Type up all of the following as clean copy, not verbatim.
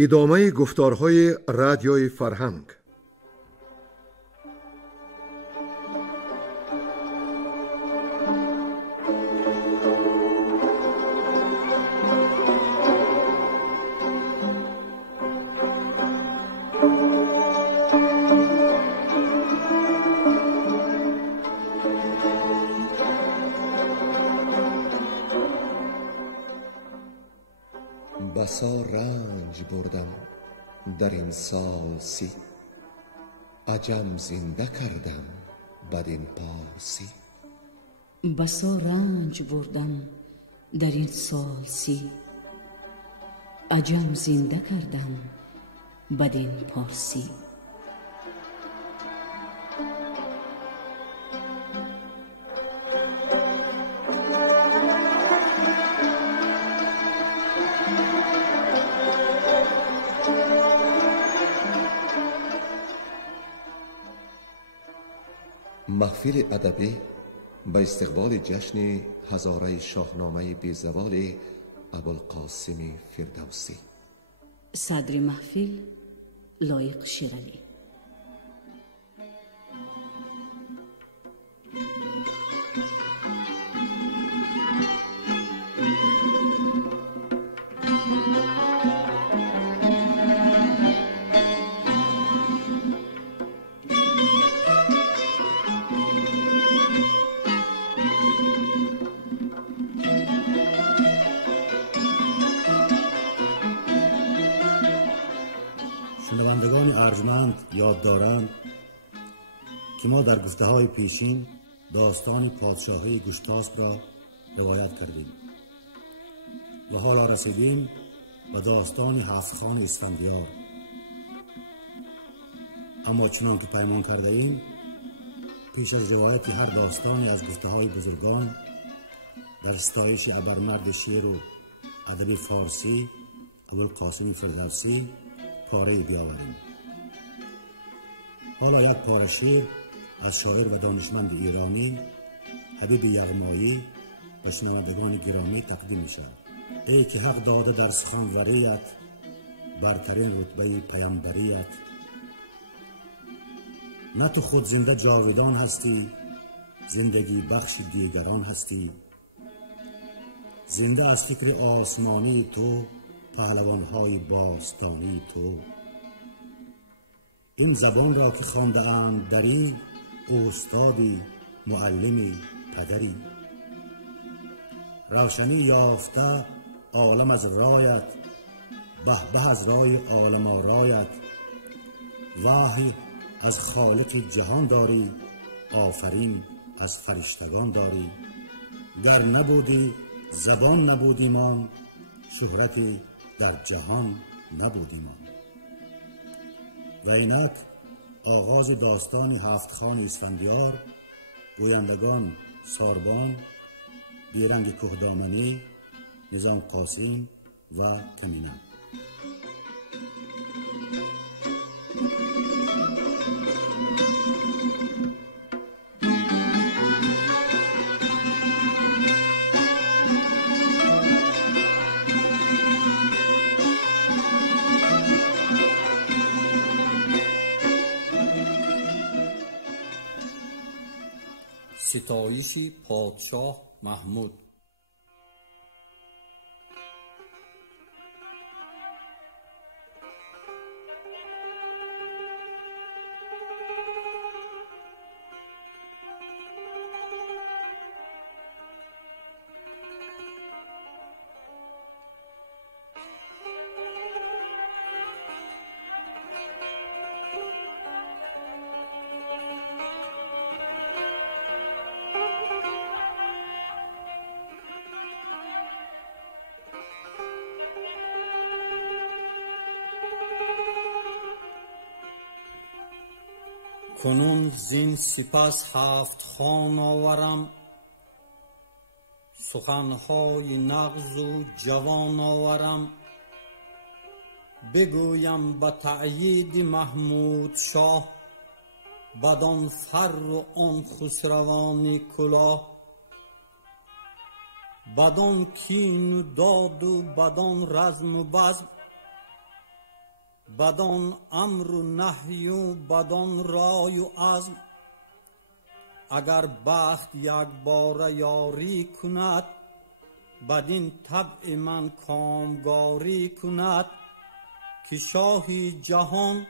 ادامه گفتارهای رادیوی فرهنگ. بسا رنج بردم در این سال سی، عجم زنده کردم بدین پارسی. بسا رنج بردم در این سال سی، عجم زنده کردم بدین پارسی. محفل ادبی به استقبال جشن هزاره شاهنامه بیزوال ابوالقاسم فردوسی. صدر محفل لایق شیرعلی. شنوندگان ارجمند یاد دارند که ما در گفته‌های پیشین داستان پادشاهی گشتاسپ را روایت کردیم و حالا رسیدیم به داستان هفت خان اسفندیار. اما چنان که پیمان کرده ایم، پیش از روایت هر داستانی از گفته‌های بزرگان در ستایش ابرمرد شعر و ادب فارسی ابوالقاسم فردوسی پاره بیاوریم. حالا یک پاره شعر از شاعر و دانشمند ایرانی حبیب یغمایی به شنوندگان گرامی تقدیم می شود. ای که حق داده در سخنوریت، برترین رتبه پیامبریت. نه تو خود زنده جاودان هستی، زندگی بخش دیگران هستی. زنده از فکر آسمانی تو، پهلوان‌های باستانی تو. این زبان را که خوانده اند دری، استادی، معلمی، پدری. روشنی یافته عالم از رایت، به به از رای عالم آرایت. وحی از خالق جهان داری، آفرین از فرشتگان داری. گر نبودی زبان نبودیمان، شهرتی در جهان نبودیمان. و اینک آغاز داستان هفت خان اسفندیار، گویندگان ساربان، بیرنگ کهدامنی، نظام قاسم و کمینه. ستایش پادشاه محمود. کنون زین سپس هفت خان آورم، سخنهای نغز و جوان آورم. بگویم به تأیید محمود شاه، بدان فر و آن خسروان کلاه. بدان کین و داد و بدان رزم و بزم، بدان امر و نهی و بدان رای و عزم. اگر بخت یک بار یاری کند، بدین طبع من کامگاری کند. که شاهی جهان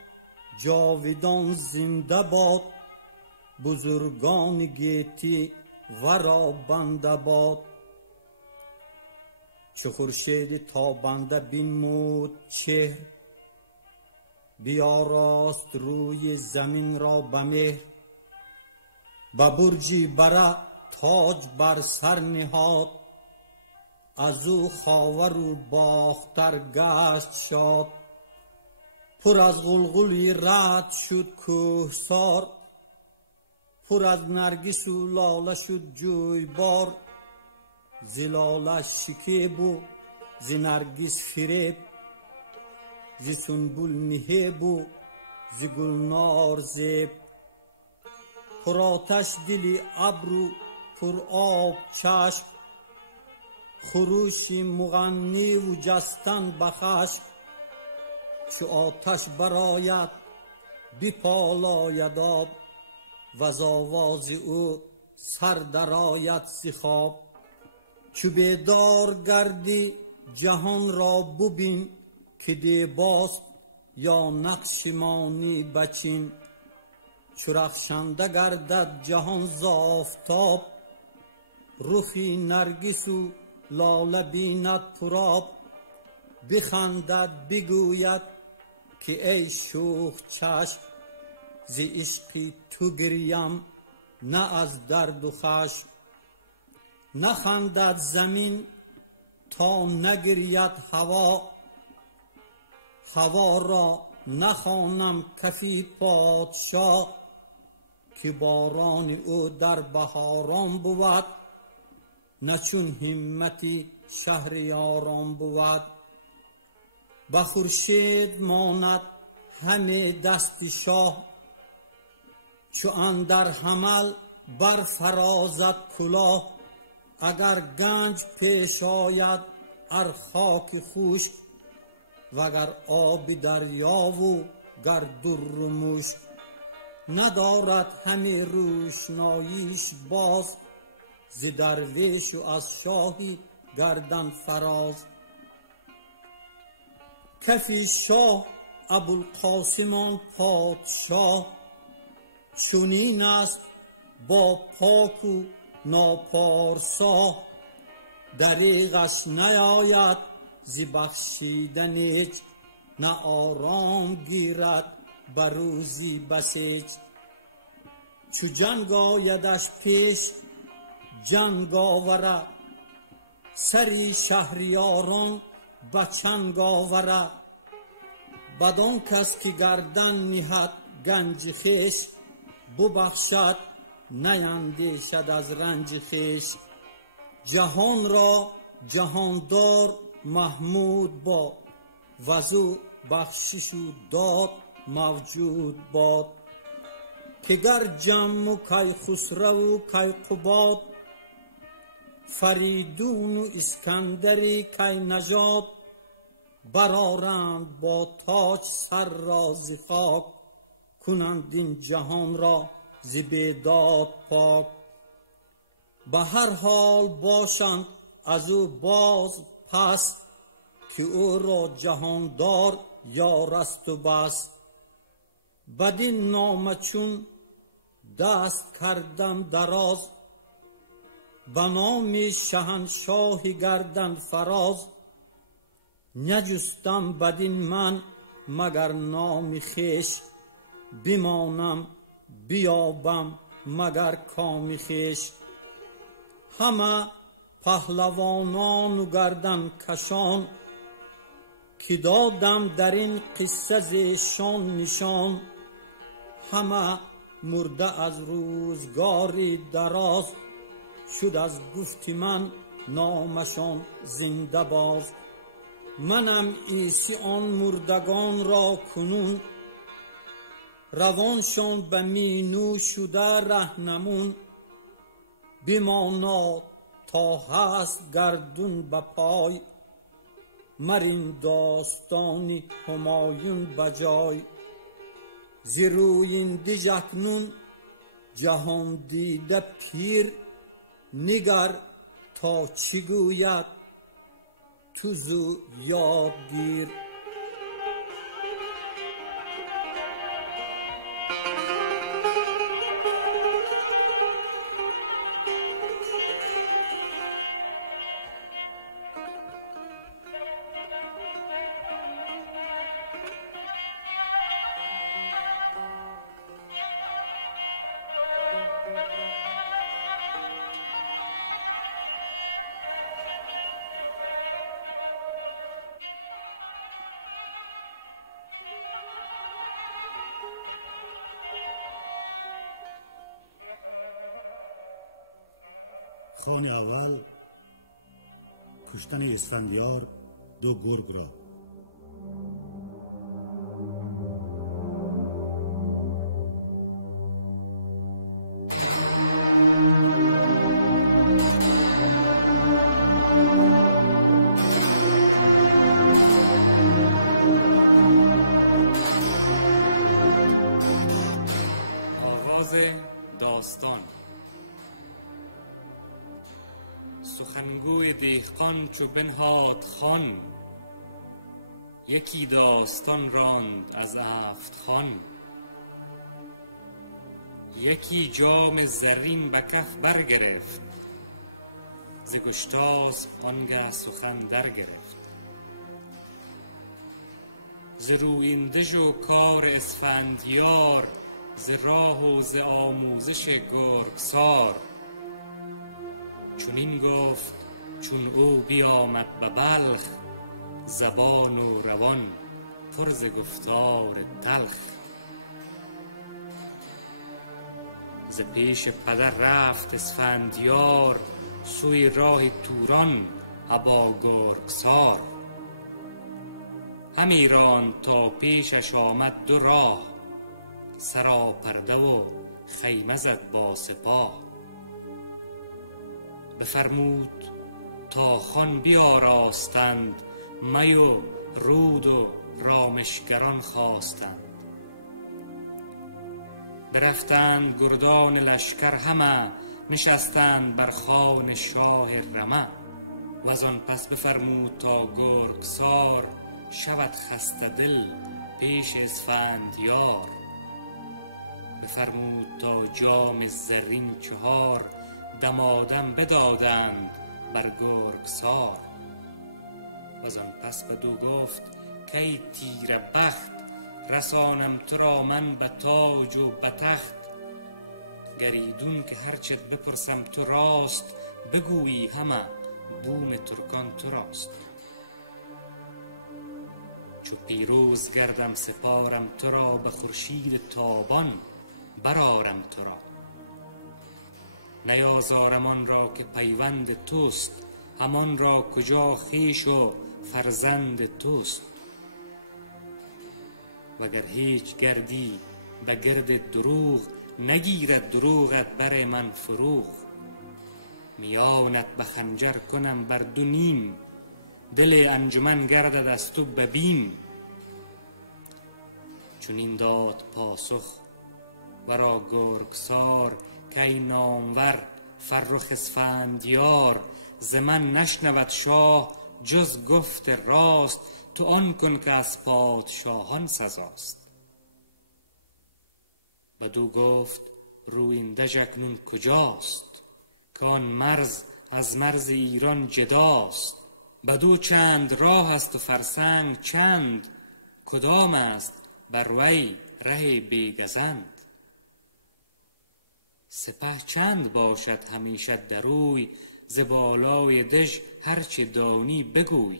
جاودان زنده باد، بزرگان گیتی ورا بنده باد. چو خورشید تابنده بنمود چهر، بیاراست روی زمین را به مهر. به برجی بره تاج بر سر نهاد، از او خاور و باختر گشت شاد. پر از غلغلی رعد شد کوهسار، پر از نرگس و لاله شد جویبار. ز لاله شکیب و ز نرگس فریب، ز سنبل مهیب و ز گلنار زیب. پر آتش دل ابر و پر آب چشم، خروش مغنی و جستن به خشم. چو آتش برآید بپالاید آب، وز آواز او سر درآید ز خواب. چو بیدار گردی جهان را ببین، که دیباست یا نقش مانی بچین. چو رخشنده گردد جهان ز آفتاب، رخی نرگس و لاله بیند پرآب. بخندد بگوید که ای شوخ چشم، ز عشق تو گریم نه از درد و خشم. نخندد زمین تا نگرید هوا، هوا را نخوانم کفی پادشاه. که باران او در بهاران بود، نه چون همتی شهریاران بود. به خورشید ماند همه دست شاه، چو اندر حمل بر فرازد کلاه. اگر گنج پیش آید ار خاک خشک، وگر آب دریا و گر در و مشک. ندارد همه روشناییش باز، ز درویش و از شاهی گردن فراز. کفی شاه ابوالقاسم آن پادشاه، چنین است با پاک و ناپارسا. دریغش نیاید ز بخشیدن هیچ، نه آرام گیرد بر روزی بسیج. چو جنگ آیدش پیش جنگ آورد، سری شهریاران به چنگ آورد. بدان کس که گردن نهد گنج خویش، ببخشد نیندیشد از رنج خویش. جهان را جهاندار محمود باد، وزو بخشش و داد موجود باد. که گر جم و کیخسرو و کیقباد، فریدون و اسکندری کینژاد. برآرند با تاج سر را ز خاک، کنند این جهان را ز بیداد پاک. به هر حال باشند از او باز پس، که او را جهاندار یار است و بس. بدین نامه چون دست کردم دراز، به نام شهنشاه گردن فراز. نجستم بدین من مگر نام خویش، بمانم بیابم مگر کام خویش. همه پهلوانان و گردن کشان، که دادم در این قصه زیشان نشان. همه مرده از روزگاری دراز، شد از گفت من نامشان زنده باز. منم عیسی آن مردگان را کنون، روانشان به مینو شده رهنمون. بماناد تا هست گردون به پای، مرین داستانی همایون بجای. ز روی این دیج اکنون جهان دیده پیر، نگر تا چی گوید تو زو یاد گیر. خان اول کشتن اسفندیار دو گرگ را. آغاز داستان. سخنگوی دهقان چو بنهاد خوان، یکی داستان راند از هفت خوان. یکی جام زرین به کف برگرفت، ز گشتاسپ آنگه سخن در گرفت. ز رویندژ و کار اسفندیار، ز راه و ز آموزش گرگسار. چنین گفت چون او بیامد به بلخ، زبان و روان پر ز گفتار تلخ. ز پیش پدر رفت اسفندیار، سوی راه توران ابا گرگسار. همی راند تا پیشش آمد دو راه، سراپرده و خیمه زد با سپاه. بفرمود تا خوان بیاراستند، می و رود و رامشگران خواستند. برفتند گردان لشکر همه، نشستند بر خوان شاه رمه. وزان پس بفرمود تا گرگسار، شود خسته دل پیش اسفندیار. بفرمود تا جام زرین چهار، دمادم بدادند بر گرگسار. وزان پس بدو گفت کی تیره بخت، رسانم تو را من به تاج و به تخت. گریدون که هرچت بپرسم تو راست، بگویی همه بوم ترکان تو راست. چو پیروز گردم سپارم تو را، به خورشید تابان برآرم تو را. نیازارم آن را که پیوند توست، همان را کجا خویش و فرزند توست. وگر هیچ گردی به گرد دروغ، نگیرد دروغت بر من فروغ. میانت به خنجر کنم بر دو نیم، دل انجمن گردد از تو به بیم. چنین داد پاسخ ورا گرگسار، کی نامور فرخ اسفندیار. ز من نشنود شاه جز گفت راست، تو آن کن که از پادشاهان سزاست. بدو گفت رویندژ اکنون کجاست، کان مرز از مرز ایران جداست. بدو چند راه است و فرسنگ چند، کدام است بر وی ره بیگزند. سپه چند باشد همیشه دروی، ز بالای دژ هرچه دانی بگوی.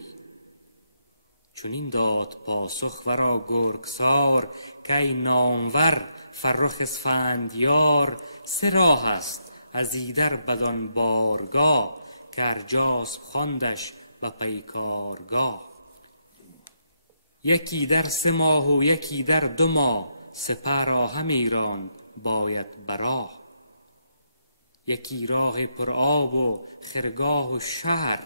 چنین داد پاسخ ورا گرگسار، کی نامور فرخ اسفندیار. سه راه است از ایدر بدان بارگاه، که ارجاسپ خواندش به پیکارگاه. یکی در 3 ماه و یکی در 2 ماه، سپه را همی راند باید براه. یکی راه پر آب و خرگاه و شهر،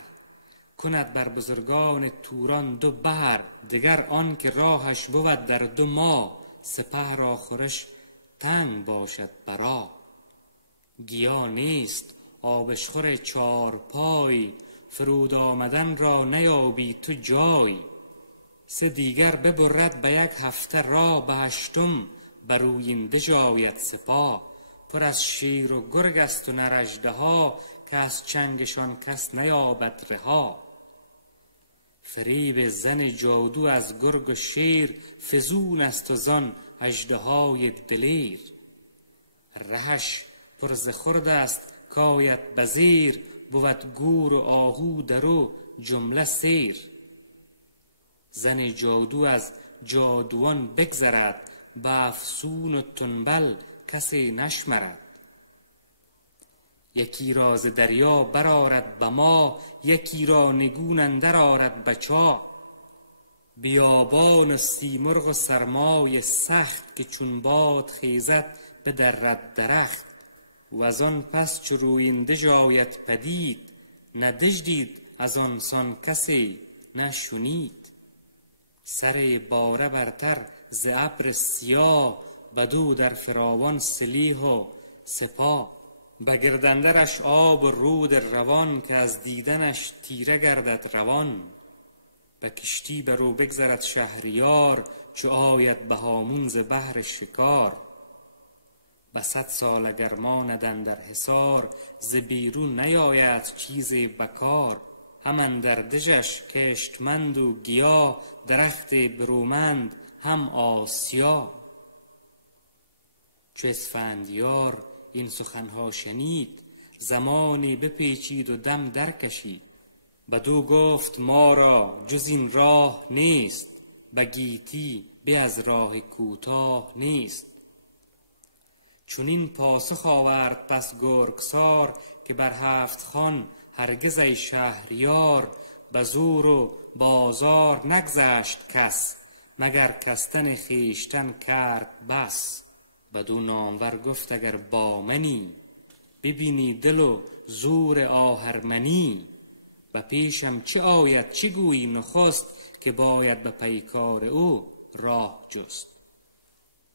کند بر بزرگان توران دو بهر. دگر آن که راهش بود در دو ماه، سپه را خورش تنگ باشد برا. گیا نیست آبشخور چار پای، فرود آمدن را نیابی تو جای. سه دیگر ببرد به یک هفته را، به هشتم بروینده جاید سپاه. پر از شیر و گرگ است و نر اژدها، که از چنگشان کس نیابد رها. فریب زن جادو از گرگ و شیر، فزون است و زان اژدهای دلیر. رهش پر ز خرد است کاید بزیر، بود گور و آهو درو جمله سیر. زن جادو از جادوان بگذرد، به افسون و تنبل کسی نشمرد. یکی را ز دریا برآرد به ما، یکی را نگون اندر آرد به چاه. بیابان و سیمرغ و سرمای سخت، که چون باد خیزد بدرد درخت. و از آن پس چو روینده جاید پدید، نه دژدید از آن سان کسی نه شنید. سر باره برتر ز ابر سیاه، بدو در فراوان سلیح و سپاه. به گردندرش آب و رود روان، که از دیدنش تیره گردد روان. به کشتی برو بگذرد شهریار، چو آید به هامون ز بهر شکار. به 100 سال اگر ماند اندر حصار، ز بیرون نیاید چیزی بکار. هم اندر دژش کشتمند و گیا، درخت برومند هم آسیا. چو اسفندیار این سخنها شنید، زمانی بپیچید و دم در کشید. بدو گفت ما را جز این راه نیست، به گیتی به از راه کوتاه نیست. چون این پاسخ آورد پس گرگسار، که بر 7 خوان هرگز ای شهریار. به زور و بازار نگذشت کس، مگر کستن خویشتن کرد بس. بدو نامور گفت اگر با منی، ببینی دل و زور آهرمنی. به پیشم چه آید چه گویی نخست، که باید به پیکار او راه جست.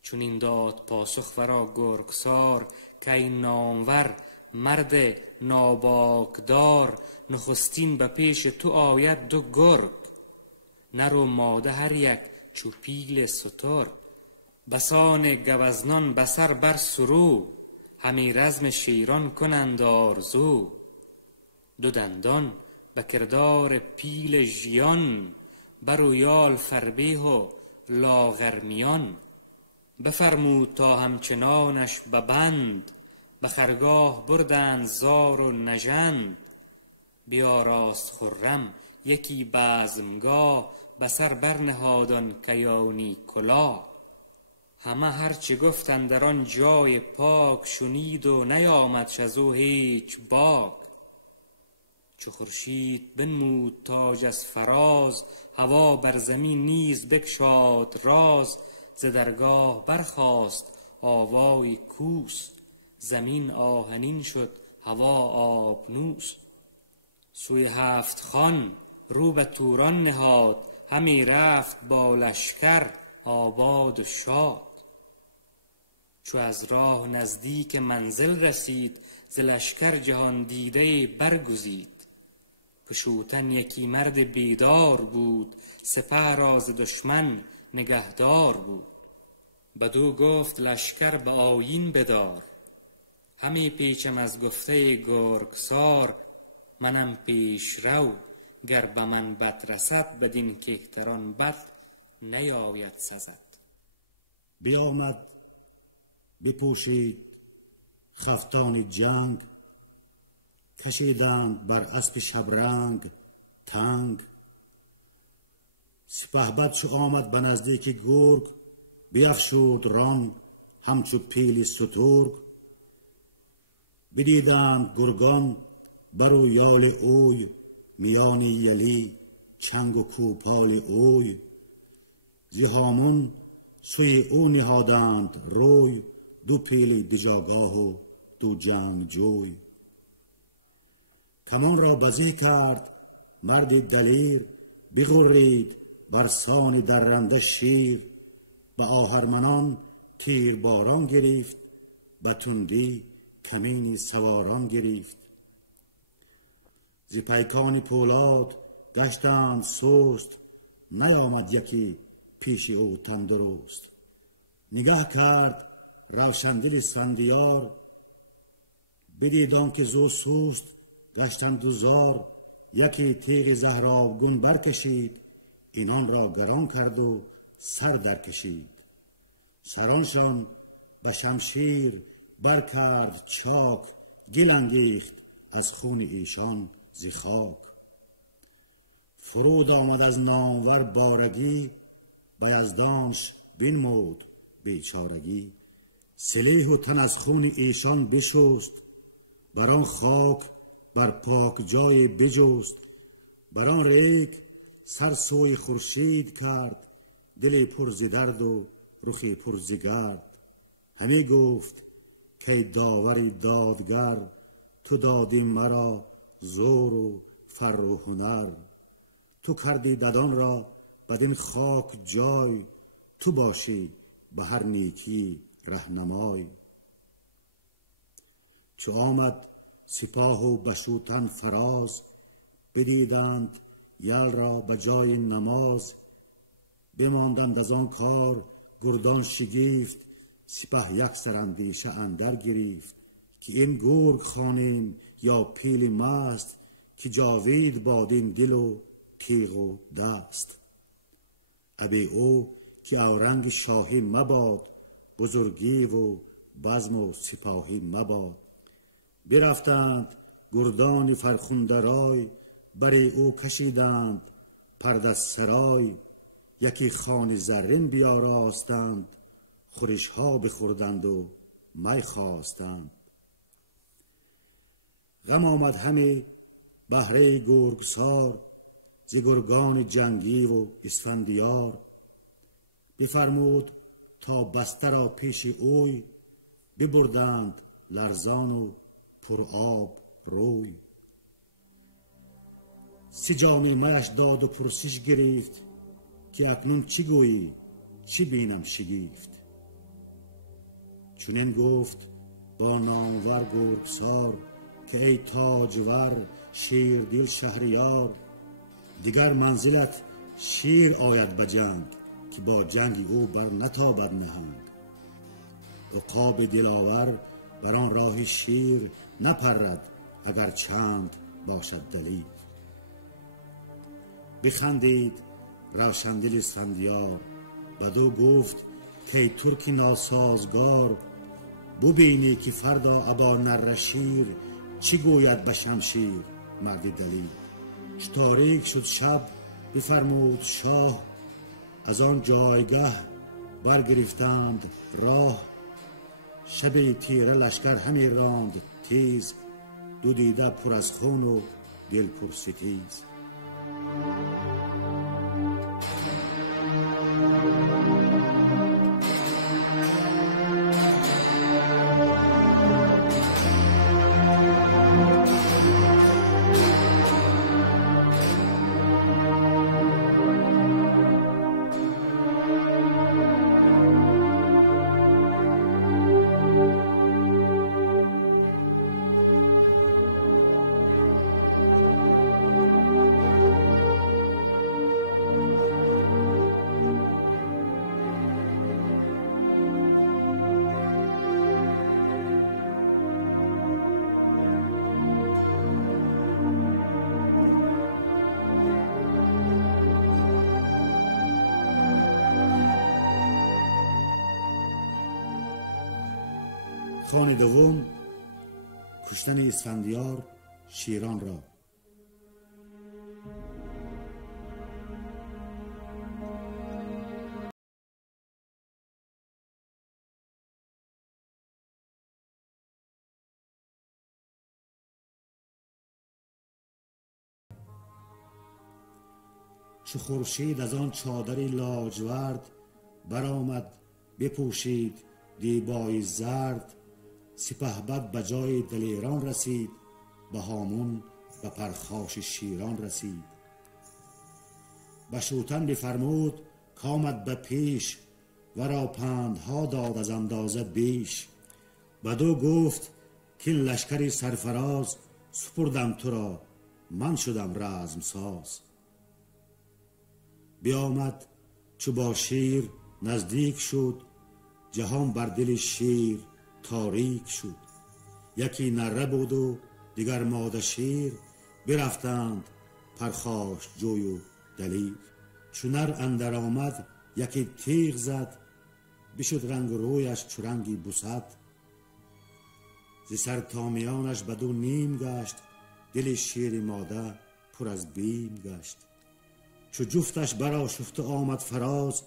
چون این داد پاسخ ورا گرگسار، که این نامور مرد ناباکدار. نخستین به پیش تو آید دو گرگ، نر و ماده هر یک چو پیل سترگ. بسان گوزنان بسر بر سرو، همی رزم شیران کنند آرزو. دو دندان به کردار پیل ژیان، بر و یال فربه و لاغرمیان. بفرمود تا همچنانش ببند، به خرگاه بردند زار و نژند. بیاراست خرم یکی بزمگاه، به سر برنهاد آن کیانی کلاه. همه هرچه گفتند در آن جای پاک، شنید و نیامدش از او هیچ باک. چو خورشید بنمود تاج از فراز، هوا بر زمین نیز بگشاد راز. ز درگاه برخاست آوای کوس، زمین آهنین شد هوا آبنوس. سوی 7 خوان رو به توران نهاد، همی رفت با لشکر آباد و شاد. چو از راه نزدیک منزل رسید، ز لشکر جهان دیده برگزید. پشوتن یکی مرد بیدار بود، سپه را ز دشمن نگهدار بود. بدو گفت لشکر به آیین بدار، همی پیچم از گفته گرگسار. منم پیش رو گر به من بد رسد، بدین کهتران بد نیاید سزد. بیامد بپوشید خفتان جنگ، کشیدند بر اسب شبرنگ تنگ. سپهبد چو آمد به نزدیک گرگ، بیفشود ران همچو پیل سترگ. بدیدند گرگان بر و یال اوی، میان یلی چنگ و کوپال اوی. ز هامون سوی او نهادند روی، دو پیل دژآگاه و دو جنگجوی. کمان را بزی کرد مرد دلیر بغرید برسان درنده شیر. به آهرمنان تیر باران گرفت، به تندی کمین سواران گرفت. ز پیکان پولاد گشتند سست، نیامد یکی پیش او تندرست. نگه کرد روشندل اسفندیار، بدید آنکه زو سوست گشتند دو زار. یکی تیغ زهرآبگون برکشید، اینان را گران کرد و سر در کشید. سرانشان به شمشیر برکرد چاک، گل انگیخت از خون ایشان ز خاک. فرود آمد از نامور بارگی، به یزدانش بنمود بیچارگی. سلیح و تن از خون ایشان بشست، بران خاک بر پاک جای بجست. بران ریگ سر سوی خورشید کرد، دل پر ز درد و رخ پر ز گرد. همی گفت که داوری دادگر، تو دادی مرا زور و فر و هنر. تو کردی ددان را بدین خاک جای، تو باشی به هر نیکی رهنمای. چو آمد سپاه و بشوتن فراز، بدیدند یل را به جای نماز. بماندند از آن کار گردان شگفت، سپه یک سراندیشه اندر گرفت. که این گرگ خوانیم یا پیل مست، که جاوید بادین دل و تیغ و دست. ابی او که اورنگ شاهی مباد، بزرگی و بزم و سپاهی مباد. برفتند گردان فرخنده رای، بری او کشیدند پرده سرای. یکی خوان زرین بیاراستند، خورش ها بخوردند و می خواستند. غم آمد همی بهره گرگسار، ز گرگان جنگی و اسفندیار. بفرمود تا بسته را پیش اوی، ببردند لرزان و پر آب روی. 3 جام میش داد و پرسش گرفت، که اکنون چی گویی چی بینم شگفت. چونین گفت با نامور گرگسار، که ای تاجور شیر دل شهریار. دیگر منزلت شیر آید به جنگ، که با جنگ او بر نتابد نهنگ. عقاب دلاور بر آن راه شیر، نپرد اگر چند باشد دلیر. بخندید روشندل اسفندیار، بدو گفت که ای ترک ناسازگار. ببینی که فردا ابا نره شیر، چی گوید به شمشیر مرد دلیر. چو تاریک شد شب بفرمود شاه، از آن جایگه برگرفتند راه. شب تیره لشکر همی راند تیز، دو دیده پر از خون و دل پر ستیز. خان دوم کشتن اسفندیار شیران را. چو خورشید از آن چادری لاجورد، برآمد بپوشید دیبای زرد. سپهبد به جای دلیران رسید، به هامون به پرخاش شیران رسید. به شوتن بفرمود کامد به پیش، ورا پندها داد از اندازه بیش. بدو گفت که لشکری سرفراز، سپردم تو را من شدم رزم ساز. بیامد چو با شیر نزدیک شد، جهان بر دل شیر تاریک شد. یکی نره بود و دیگر ماده شیر، برفتند پرخاش جوی و دلیر. چو نر اندر آمد یکی تیغ زد، بشد رنگ رویش چو رنگی بسد. ز سر تا میانش بدو نیم گشت، دل شیر ماده پر از بیم گشت. چو جفتش برآشفته آمد فراز،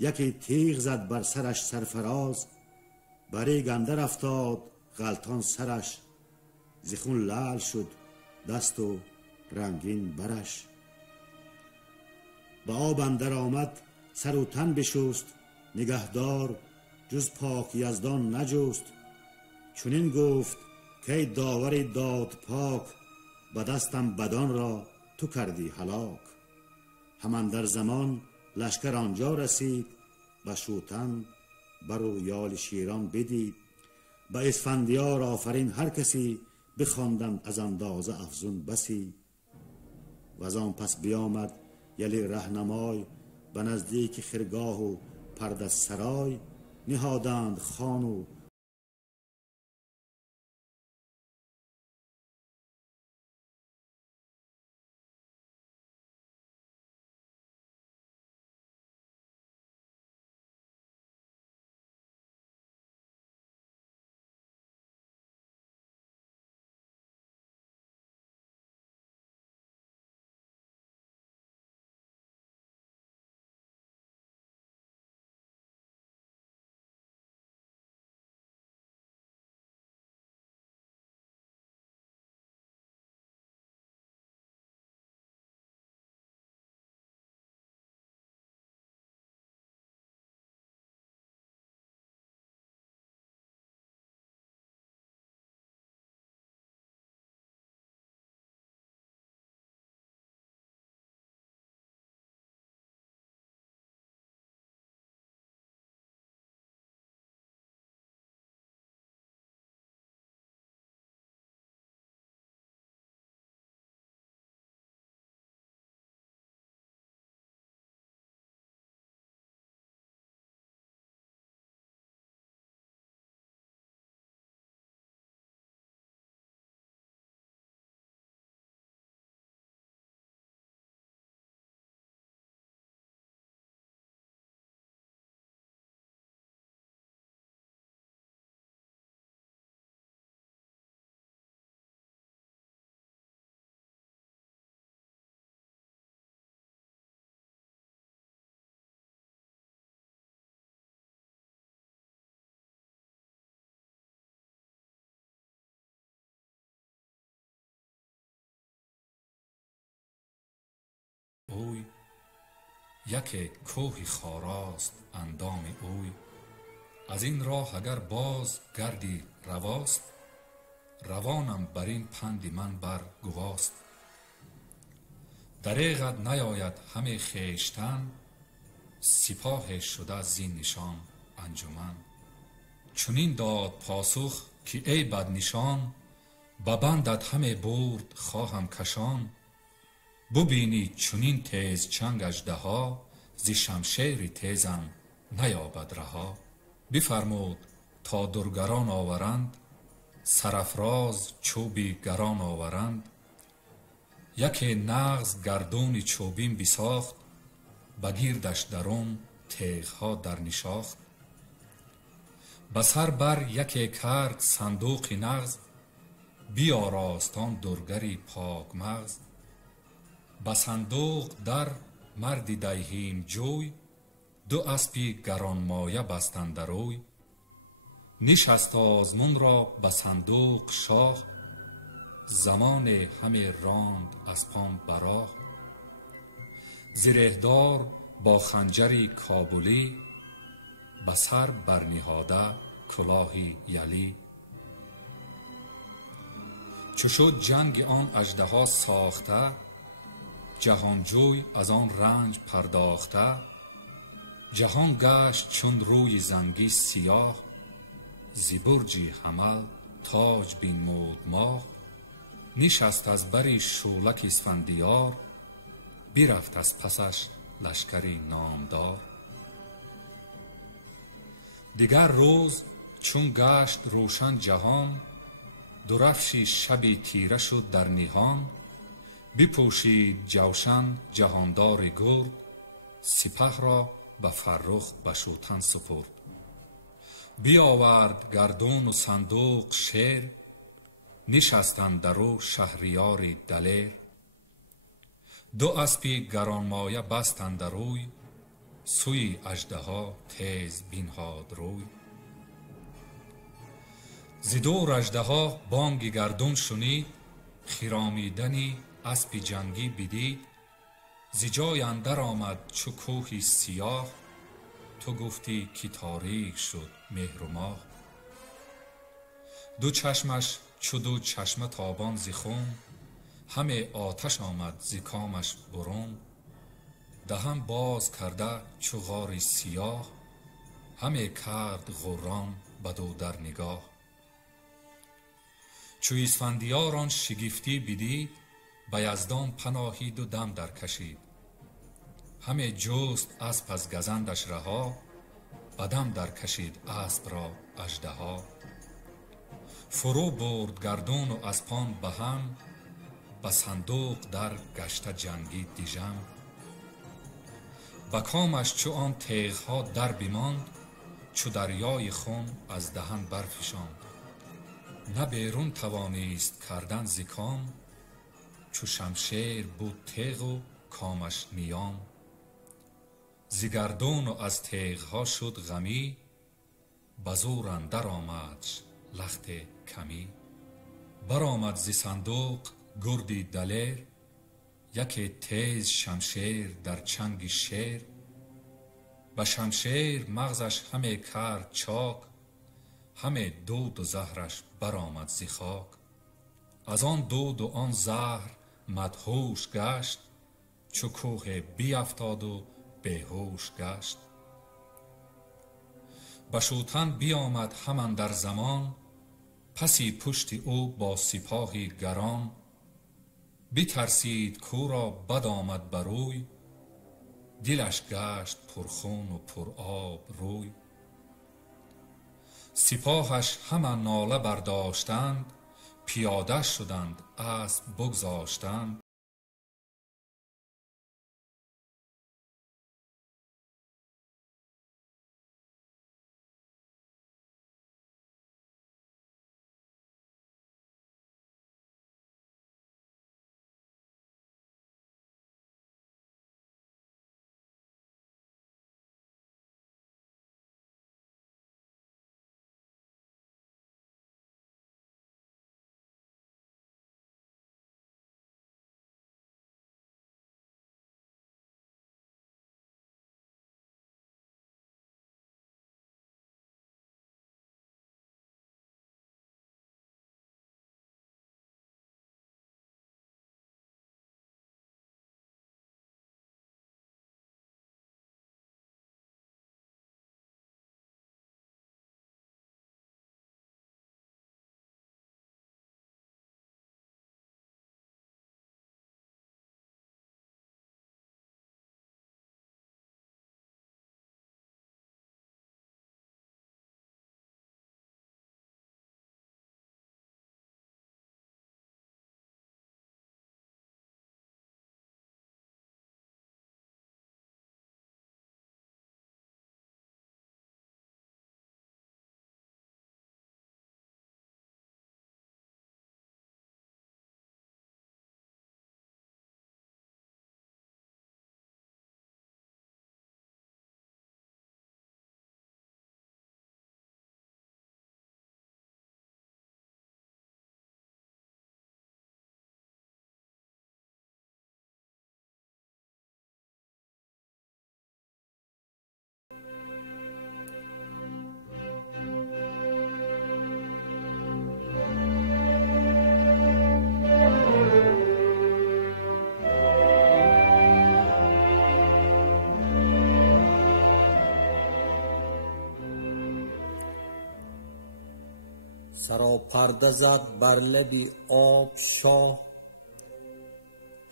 یکی تیغ زد بر سرش سرفراز. بریگ اندر افتاد غلطان سرش، ز خون لعل شد دست و رنگین برش. به آب اندر آمد سر و تن بشست، نگهدار جز پاک یزدان نجست. چنین گفت که داور داد پاک، به دستم بدان را تو کردی هلاک. همان در زمان لشکر آنجا رسید، به شوتن بر و یال شیران بدید. به اسفندیار آفرین هر کسی، بخواندند از اندازه افزون بسی. و از آن پس بیامد یلی رهنمای، به نزدیک خرگاه و پرده سرای. نهادند خوان و اوی یک کوه خاراست اندام اوی. از این راه اگر باز گردی رواست، روانم بر این پند من بر گواست. دریغت نیاید همه خویشتن، سپاه شده زین نشان انجمن. چنین داد پاسخ که ای بد نشان، به بندت همه برد خواهم کشان. ببینی چنین تیز چنگ اژدها، ز شمشیر تیزم نیابد رها. بفرمود تا درگران آورند، سرافراز چوبی گران آورند. یکی نغز گردون چوبین بساخت، بگیردش درون تیغها در نشاخت. به سر بر یکی کرد صندوق نغز، بیاراست آن درگری پاک مغز. به صندوق در مردی دیهیم جوی، دو اسپی گرانمایه بستند روی. نشست آزمون را به صندوق شاه، زمان همه راند اسپان براه. زرهدار با خنجری کابلی، به سر برنهاده کلاهی یلی. چو شد جنگ آن اژدها ساخته، جهانجوی از آن رنج پرداخته. جهان گشت چون روی زنگی سیاه، ز برج حمل تاج بنمود ماه. نشست از بر شولک اسفندیار، برفت از پسش لشکری نامدار. دیگر روز چون گشت روشن جهان، درفش شب تیره شد در نهان. بپوشید جوشن جهاندار گرد، سپه را به فرخ بشوتن سپرد. بیاورد گردون و صندوق شیر، نشستند در او شهریار دلیر. دو اسپی گرانمایه بستند روی، سوی اژدها تیز بنهاد روی. ز دور اژدها بانگ گردون شنید، خرامیدنی اسپ جنگی بدید. ز جای اندر آمد چو کوه سیاه، تو گفتی که تاریک شد مهر و ماه. دو چشمش چو دو چشمه تابان ز خون، همه آتش آمد ز کامش برون. دهن باز کرده چو غار سیاه، همه کرد غران بدو در نگاه. چو اسفندیار آن شگفتی بدید، به یزدان پناهید و دم در کشید. همه جست اسپ از گزندش رها، به دم در کشید اسپ را اژدها. فرو برد گردون و اسپان به هم، به صندوق در گشته جنگی دژم. به کامش چو آن تیغها در بماند، چو دریای خون از دهن برفشاند. نه بیرون توانست کردن ز کام، چو شمشیر بود تیغ و کامش نیام. ز گردون و از تیغها شد غمی، به زور اندر آمدش لخت کمی. برآمد ز صندوق گردی دلیر، یکی تیز شمشیر در چنگ شیر. به شمشیر مغزش همه کرد چاک، همه دود و زهرش برآمد ز خاک. از آن دود و آن زهر مدهوش گشت، چو کوه بیفتاد و بیهوش گشت. بشوتن بیامد هم اندر زمان، پسی پشت او با سپاهی گران. بترسید کاو را بد آمد بروی، دلش گشت پرخون و پر آب روی. سپاهش همه ناله برداشتند، پیاده شدند اسب بگذاشتند. سراپرده زد بر لبی آب شاه،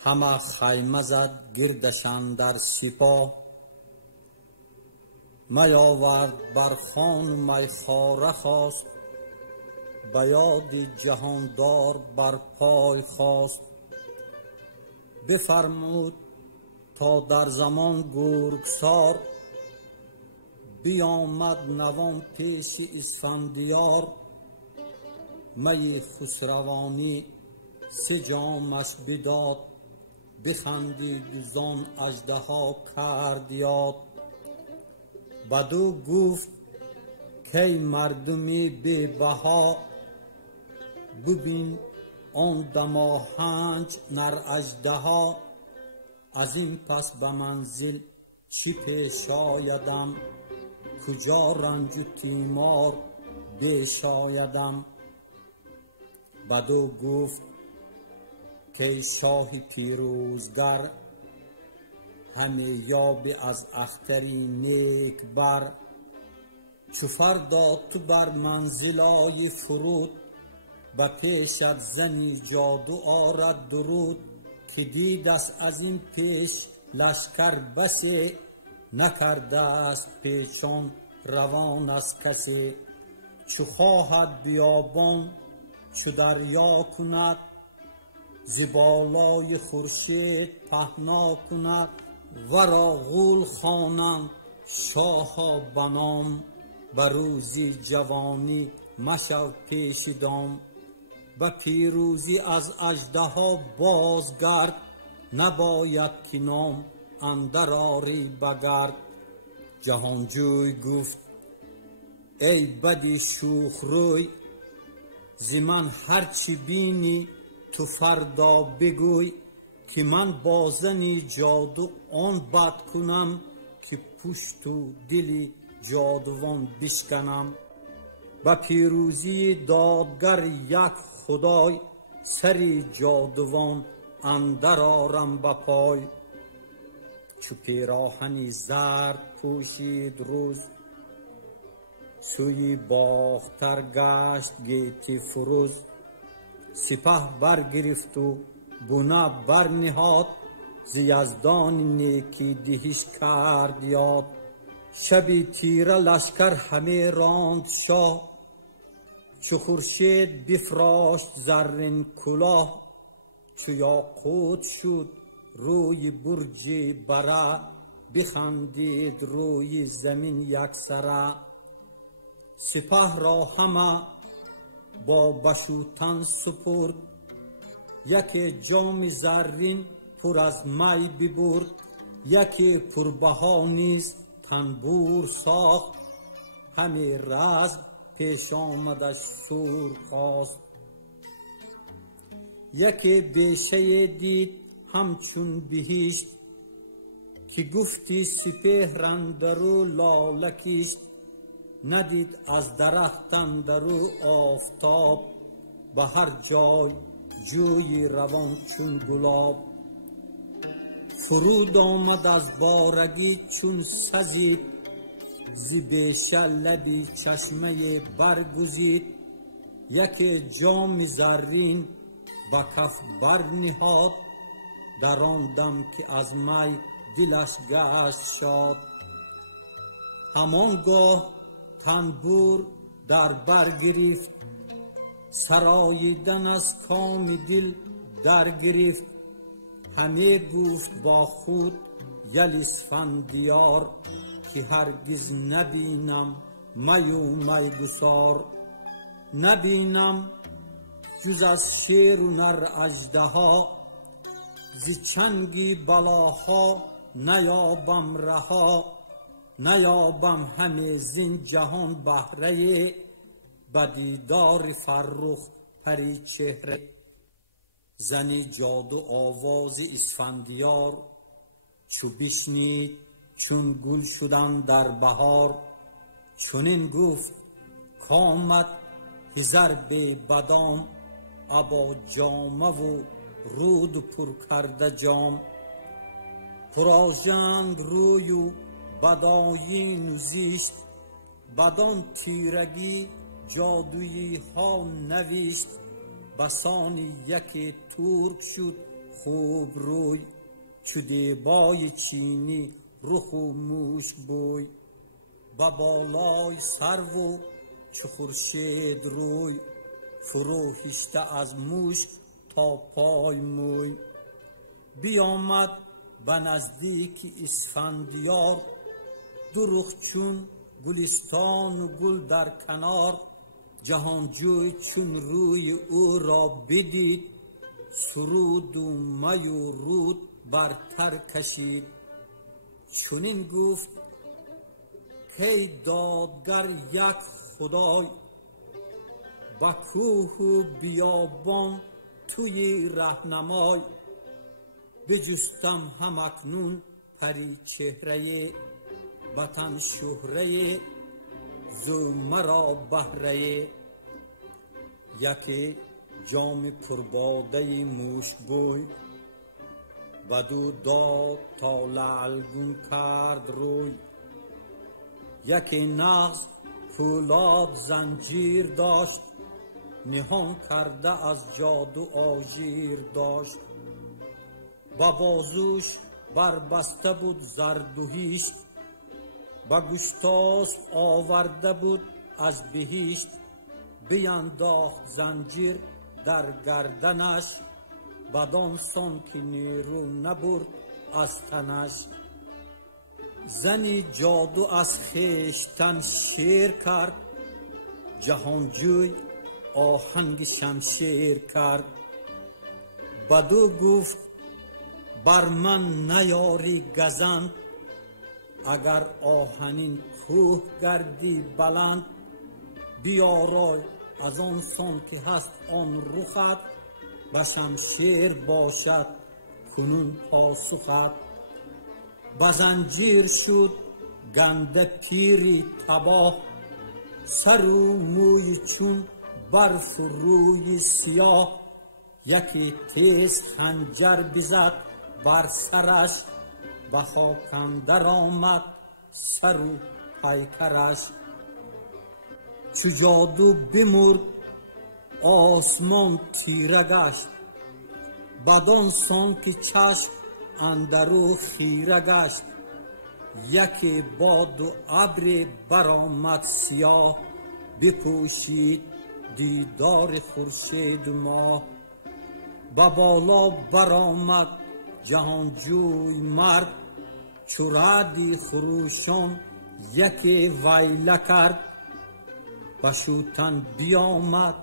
همه خیمه زد گردشان در سپاه. می آورد بر خوان و میخواره خواست، به یاد جهاندار بر پای خواست. بفرمود تا در زمان گرگسار، بیامد نوان پیش اسفندیار. می خسروانی 3 جامش بداد، بخندید زان اژدها کرد یاد. بدو گفت کی مردمی بی بها، ببین آن دماهنج نر اژدها. از این پس به منزل چی پیش آیدم، کجا رنج و تیمار بیش آیدم. بدو گفت که شاه پیروزگر، همه یابی از اختری نیک بر. چو فردا تو بر منزلای فرود، به پیشت زنی جادو آرد درود. که دیدست از این پیش لشکر بسی، نکرده است پیچان روان از کسی. چو خواهد بیابان چو دریا کند، زبالای خورشید پهنا کند. ورا غول خوانند شاها بنام، به روزی جوانی مشو پیش دام. به پیروزی از اژدها بازگرد، نباید که نام اندر آری بگرد. جهانجوی گفت ای بدی شوخ روی، ز من هرچی بینی تو فردا بگوی. که من با زنی جادو آن بد کنم، که پشت و دلی جادوان بشکنم. به پیروزی دادگر یک خدای، سری جادوان اندر آرم به پای. چو پیراهنی زرد پوشید روز، سوی باختر گشت گیتی فروز. سپه برگرفت و بنه برنهاد، ز یزدان نیکی دهش کرد یاد. شبی تیره لشکر همه راند شاه، چو خورشید بفراشت زرین کلاه. چو یاقوت شد روی برج بره، بخندید روی زمین یکسره. سپه را همه با بشوتن سپرد، یکی جام زرین پر از می ببرد. یکی پربها نیز تنبور ساخت، همی رزم پیش آمدش شور خواست. یکی بیشه دید همچون بهشت، که گفتی سپهر اندرو لاله کشت. ندید از درخت اندرو آفتاب، به هر جای جوی روان چون گلاب. فرود آمد از بارگی چون سزید، ز بیشه لبی چشمه برگزید. یکی جام زرین به کف برنهاد، در آن دم که از می دلش گشت شاد. همانگاه تنبور در بر گرفت، سراییدن از کام دل در گرفت. همه گفت با خود یل اسفندیار، که هرگز نبینم می و میگسار. نبینم جز از شیر و نر اژدها، ز چنگی بلاها نیابم رها. نیابم همه زین جهان بهره، به دیدار فرخ پری چهره. زنی جادو آواز اسفندیار، چو بشنید چون گل شدن در بهار. چنین گفت کامد هزار بی بدام، ابا جامه و رود پر کرده جام. پراژنگ روی و بدایین و زیشت، بدان تیرگی جادویی ها نوشت، بسانی یکی ترک شد خوب روی، چو دیبای چینی رخ و موش بوی، با بالای سرو چو خورشید روی، فروهشته از موش تا پای موی. بیامد به نزدیک اسفندیار، دو رخ چون گلستان و گل در کنار. جهانجوی چون روی او را بدید، سرود و می و رود برتر کشید. چنین گفت که دادگر یک خدای، با کوه و بیابان توی رهنمای. بجستم هم اکنون پری چهره، وطن شهره زو مرا بهره. یکی جام پرباده موش بوی، بدو داد تا لعلگون کرد روی. یکی نغز پولاد زنجیر داشت، نهان کرده از جادو آژیر داشت. با بازوش بربسته بود زردوهیشت، با گشتاسپ آورده بود از بهشت. بینداخت زنجیر در گردنش، بدان سان که نیرو نبرد از تنش. زنی جادو از خویشتن شیر کرد، جهانجوی آهنگ شمشیر کرد. بدو گفت بر من نیاری گزند، اگر آهنین کوه گردی بلند. بیارای از آن سان که هست آن رخت، و شمشیر باشد کنون پاسخت. به زنجیر شد گنده پیری تباه، سر و موی چون برف و روی سیاه. یکی تیز خنجر بزد بر سرش، و خاک اندر آمد سر و پیکرش. چو جادو بمرد آسمان تیره گشت، بدان سان که چشم اندرو خیره گشت. یکی باد و ابر برآمد سیاه، بپوشید دیدار خورشید و ماه. به بالا برآمد جهانجوی مرد، چو رعدی خروشان یکی ویله کرد. بشوتن بیامد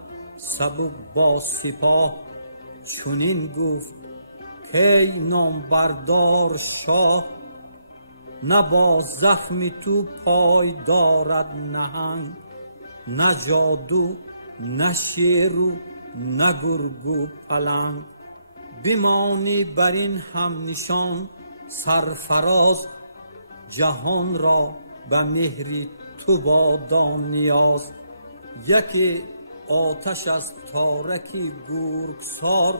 سبک با سپاه، چنین گفت کی نامبردار شاه. نه با زخم تو پای دارد نهنگ، نه جادو نه شیر و نه گرگ و پلنگ. بمانی بر این هم نشان سرفراز، جهان را به مهری تو بادا نیاز. یکی آتش از تارکی گرگسار،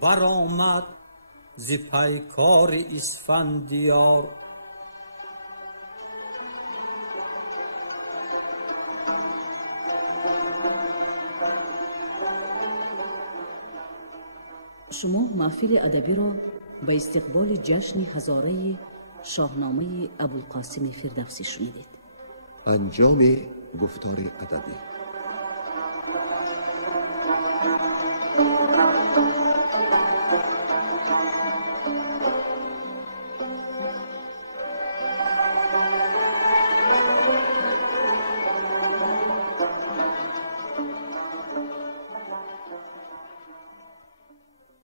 برآمد ز پیکار اسفندیار. شما محفل ادبی را به استقبال جشن هزاره شاهنامه ابوالقاسم فردوسی شنیدید. انجام گفتار ادبی.